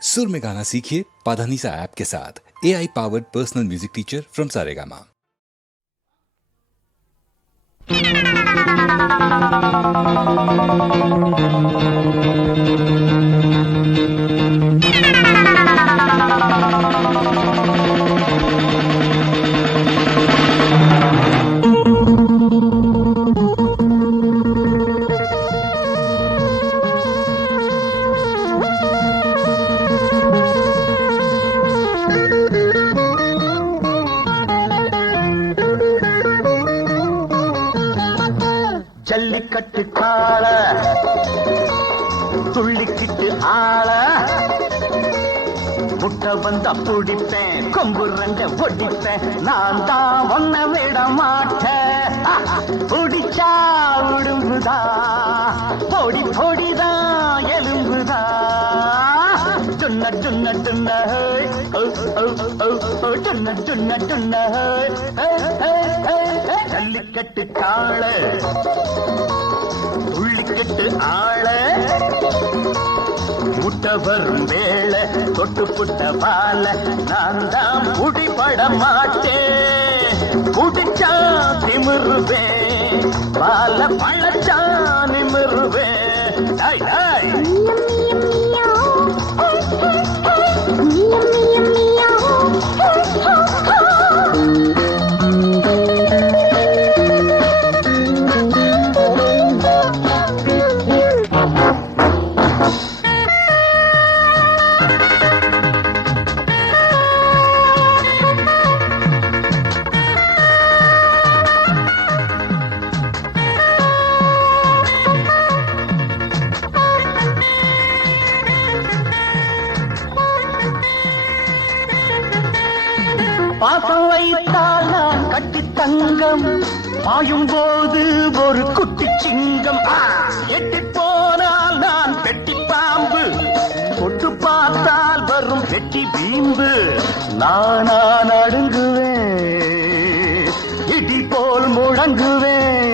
सुर में गाना सीखिए पाधानीसा ऐप के साथ। AI powered personal music teacher from Saregama. Jallikattu காள துள்ளிக்கிட்டு ஆள முட்டை வந்தா பிடிப்பேன், கொம்பு ரெண்ட ஒடிப்பேன், நான் தான் ஒன்ன விட மாட்டேன். பிடிச்சா உடும்புதா, பொடி பொடிதான் எலும்புதா. டுன்ன டுன்ன டுன்ன டுன்ன டுன்ன டுன்ன ஜல்லிக்கட்டு காள துள்ளிக்கட்டு ஆள முட்டை வரும் வேளை தொட்டு புட்ட பால நான் தான் புடிபட மாட்டேன். புடிச்சா திமிருவேன், பால பழச்சா நிமிருவேன். டாய் டாய் பாசம் வைத்தால் நான் கட்டி தங்கம், பாயும் போது ஒரு குட்டி சிங்கம். எட்டி போனால் நான் பெட்டி பாம்பு, தொட்டு பார்த்தால் வரும் வெட்டி பீம்பு. நானா நடுங்குவேன், இடி போல் முழங்குவேன்.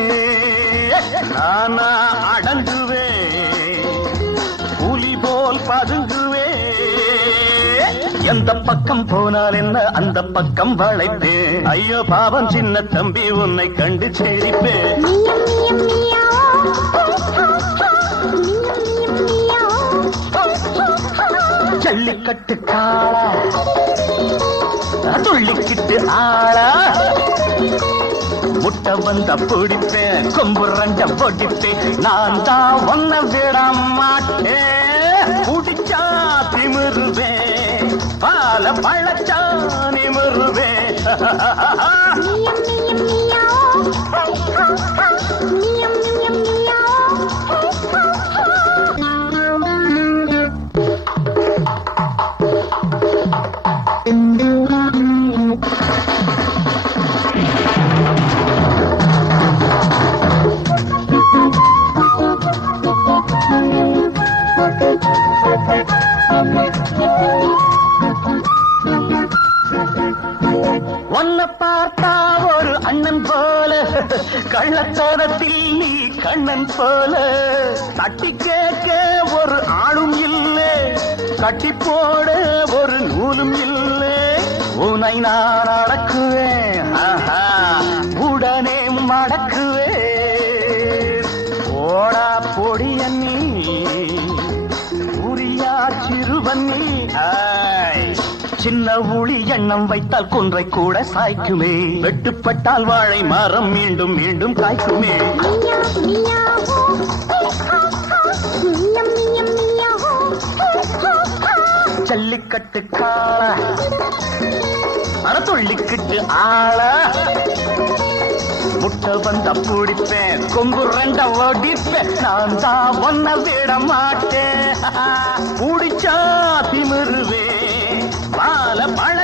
நானா அடங்குவேன், புலி போல் பதுங்குவேன். எந்த பக்கம் போனால் என்ன அந்த பக்கம் வளைப்பேன். ஐயோ பாவம் சின்ன தம்பி உன்னை கண்டு சிரிப்பேன். ஜல்லிக்கட்டு காள துள்ளிக்கிட்டு ஆள முட்டை வந்த பிடிப்பேன், கொம்பு ரெண்ட பொடிப்பேன், நான் தான் ஒன்ன விட மாட்டேன். குடிச்சா திமிருவேன், பால பழச்சா நிமிருவேன். உன்னை பார்த்தா ஒரு அண்ணன் போல, கள்ளத்தோரத்தில் நீ கண்ணன் போல. தட்டி கேட்க ஒரு ஆளும் இல்லை, கட்டி போட ஒரு நூலும் இல்லை. உன்னை நான் அடக்குவேன், உடனே மடக்குவேன். ஓடா பொடிய நீ உரியா சிறுவன்னி. சின்ன ஊழி எண்ணம் வைத்தால் குன்றை கூட சாய்க்குமே, வெட்டுப்பட்டால் வாழை மரம் மீண்டும் மீண்டும் காய்க்குமே. ஜல்லிக்கட்டு காள துள்ளிக்கிட்டு ஆள முட்டை வந்த பிடிப்பேன், கொம்பு ரெண்ட ஒடிப்பேன், நான் தான் ஒன்ன விட மாட்டேன். பிடிச்சா திமிருவேன், பால பழ